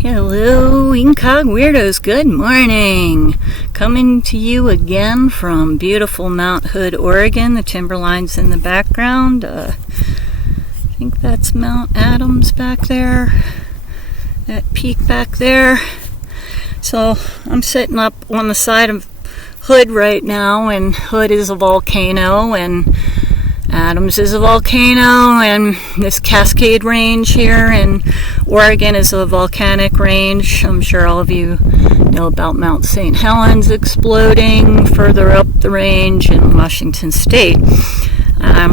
Hello, Incogweirdos. Good morning. Coming to you again from beautiful Mount Hood, Oregon. The timberline's in the background. I think that's Mount Adams back there. That peak back there. So I'm sitting up on the side of Hood right now, and Hood is a volcano, and Adams is a volcano, and this Cascade Range here in Oregon is a volcanic range. I'm sure all of you know about Mount St. Helens exploding further up the range in Washington State.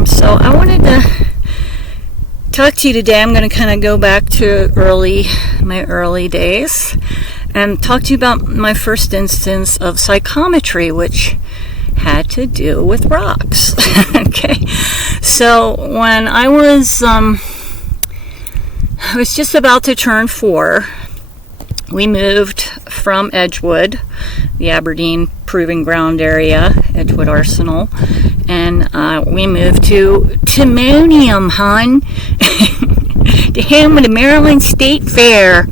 So I wanted to talk to you today. I'm going to kind of go back to my early days and talk to you about my first instance of psychometry, which had to do with rocks. Okay, so when I was just about to turn 4, we moved from Edgewood, the Aberdeen Proving Ground area, Edgewood Arsenal, and we moved to Timonium, hon, to home of the Maryland State Fair.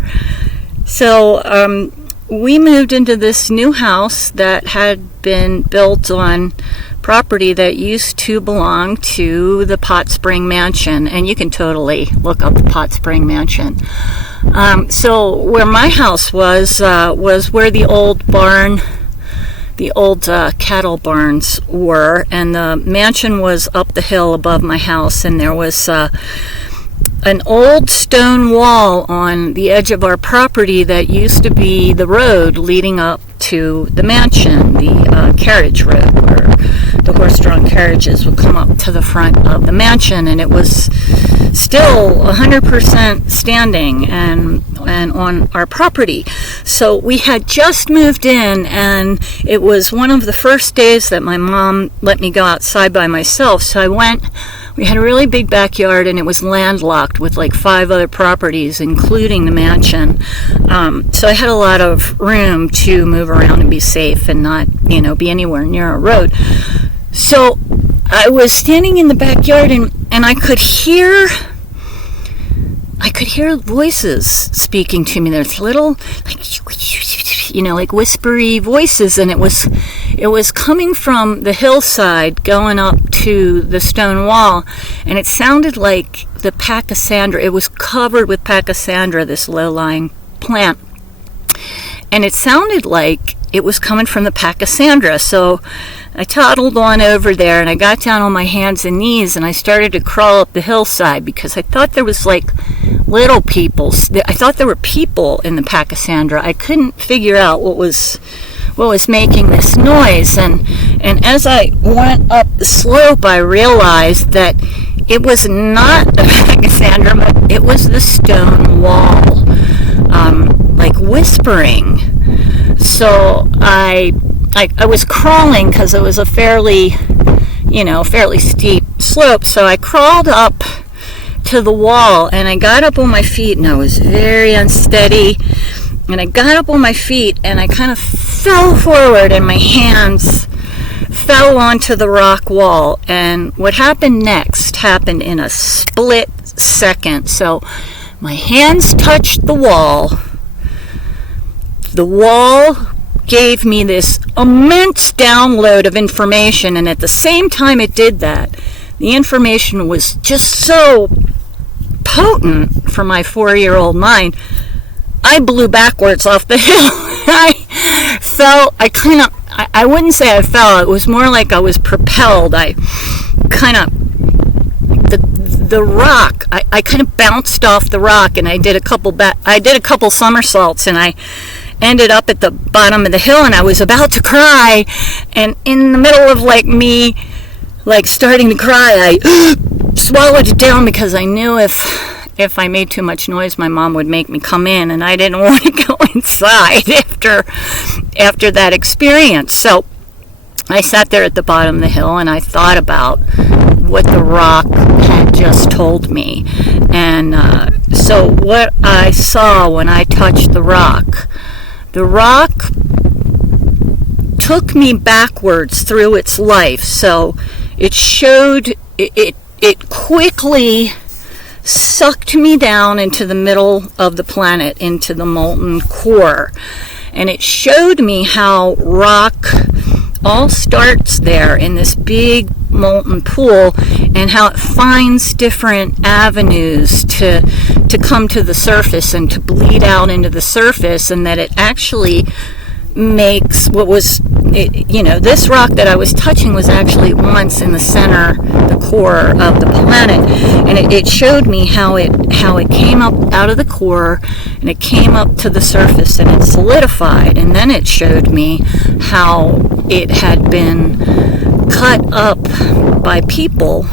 So we moved into this new house that had been built on property that used to belong to the Pot Spring Mansion, and you can totally look up the Pot Spring Mansion. So where my house was where the old barn, the old cattle barns were, and the mansion was up the hill above my house, and there was an old stone wall on the edge of our property that used to be the road leading up to the mansion, the carriage road where the horse-drawn carriages would come up to the front of the mansion, and it was still 100% standing and on our property. So we had just moved in, and it was one of the first days that my mom let me go outside by myself. So I went. We had a really big backyard, and it was landlocked with like 5 other properties, including the mansion. So I had a lot of room to move around and be safe and not, be anywhere near a road. So I was standing in the backyard, and I could hear voices speaking to me. There's little, like whispery voices, and it was coming from the hillside going up to the stone wall, and it sounded like the Pachysandra. It was covered with Pachysandra, this low-lying plant, and it sounded like it was coming from the Pachysandra. So I toddled on over there, and I got down on my hands and knees, and I started to crawl up the hillside because I thought there was like little people. I thought there were people in the Pachysandra. I couldn't figure out what was making this noise, and as I went up the slope, I realized that it was not the Pachysandra, but it was the stone wall, like whispering. So I was crawling because it was a fairly steep slope. So I crawled up to the wall, and I got up on my feet, and I was very unsteady. And I got up on my feet, and I kind of fell forward, and my hands fell onto the rock wall. And what happened next happened in a split second. So my hands touched the wall. The wall gave me this immense download of information, and at the same time it did that, the information was just so potent for my 4-year-old mind. I blew backwards off the hill. I fell. I wouldn't say I fell. It was more like I was propelled. The rock. I kind of bounced off the rock, and I did a couple somersaults, and I ended up at the bottom of the hill, and I was about to cry, and in the middle of me starting to cry, I swallowed it down because I knew if I made too much noise, my mom would make me come in, and I didn't want to go inside after that experience. So I sat there at the bottom of the hill, and I thought about what the rock had just told me. And so what I saw when I touched the rock took me backwards through its life. So it showed, it quickly sucked me down into the middle of the planet, into the molten core. And it showed me how rock all starts there in this big molten pool, and how it finds different avenues to come to the surface and to bleed out into the surface, and that it actually makes what was, this rock that I was touching was actually once in the center, the core of the planet, and it showed me how it came up out of the core, and it came up to the surface, and it solidified, and then it showed me how it had been cut up by people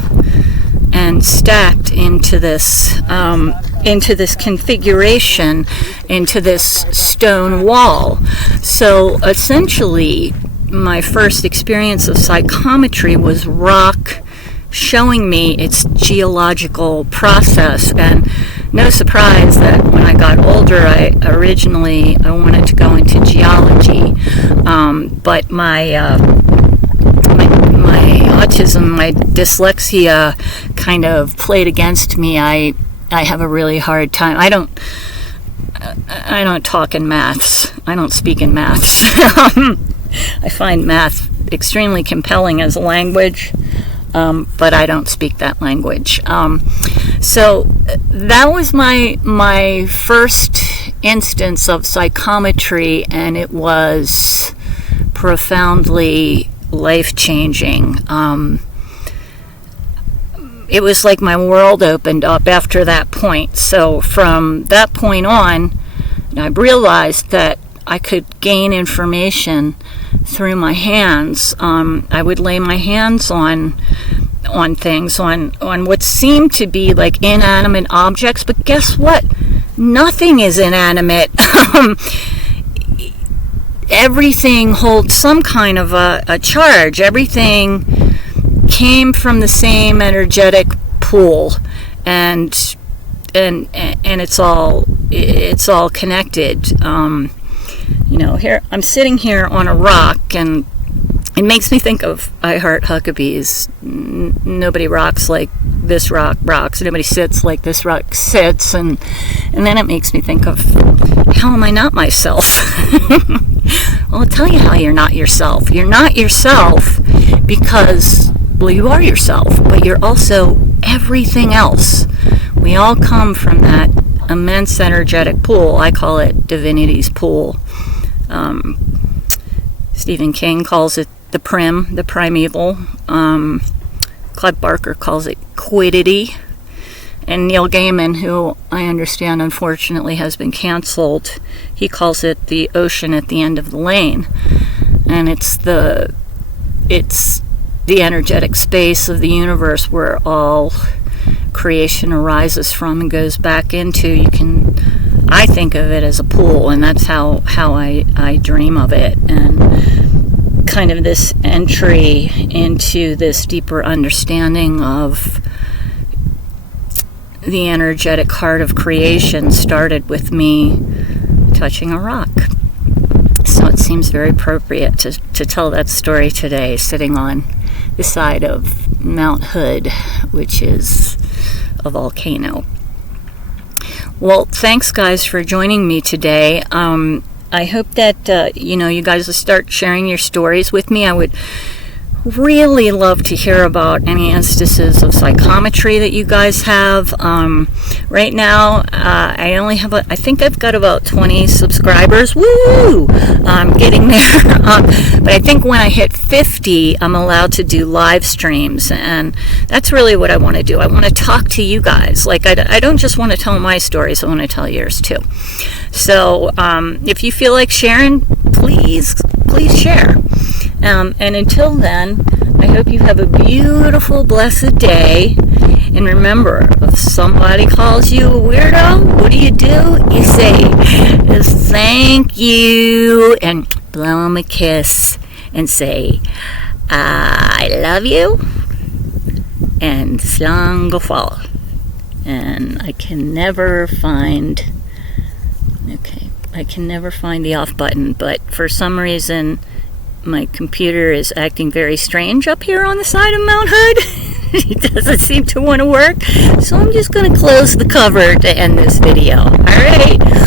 and stacked into this configuration, into this stone wall. So essentially, my first experience of psychometry was rock showing me its geological process. And no surprise that when I got older, I wanted to go into geology, but my autism, my dyslexia kind of played against me. I have a really hard time. I don't talk in maths. I don't speak in maths. I find math extremely compelling as a language, but I don't speak that language. So that was my first instance of psychometry, and it was profoundly life-changing. It was like my world opened up after that point. So from that point on, I realized that I could gain information through my hands. I would lay my hands on things, on what seemed to be like inanimate objects, but guess what? Nothing is inanimate. Everything holds some kind of a charge. Everything came from the same energetic pool, and it's all connected. Here I'm sitting here on a rock, and it makes me think of I Heart Huckabees. Nobody rocks like this rock rocks. Nobody sits like this rock sits, and then it makes me think of, how am I not myself? Well, I'll tell you how you're not yourself. You're not yourself because, well, you are yourself, but you're also everything else. We all come from that immense energetic pool. I call it divinity's pool. Stephen King calls it the primeval. Clive Barker calls it quiddity. And Neil Gaiman, who I understand unfortunately has been canceled, he calls it the ocean at the end of the lane. And it's the energetic space of the universe where all creation arises from and goes back into. I think of it as a pool, and that's how I dream of it. And kind of this entry into this deeper understanding of the energetic heart of creation started with me touching a rock. So it seems very appropriate to tell that story today, sitting on the side of Mount Hood, which is a volcano. Well, thanks guys for joining me today. I hope that you guys will start sharing your stories with me. I would really love to hear about any instances of psychometry that you guys have. Right now, I only have, I think I've got about 20 subscribers. Woo! I'm getting there. But I think when I hit 50, I'm allowed to do live streams, and that's really what I want to do. I want to talk to you guys. Like, I don't just want to tell my stories, I want to tell yours too. So, if you feel like sharing, please share. And until then, I hope you have a beautiful, blessed day. And remember, if somebody calls you a weirdo, what do? You say, thank you, and blow them a kiss, and say, I love you, and slang go fall. And I can never find the off button, but for some reason, my computer is acting very strange up here on the side of Mount Hood. it doesn't seem to want to work. So I'm just going to close the cover to end this video. All right.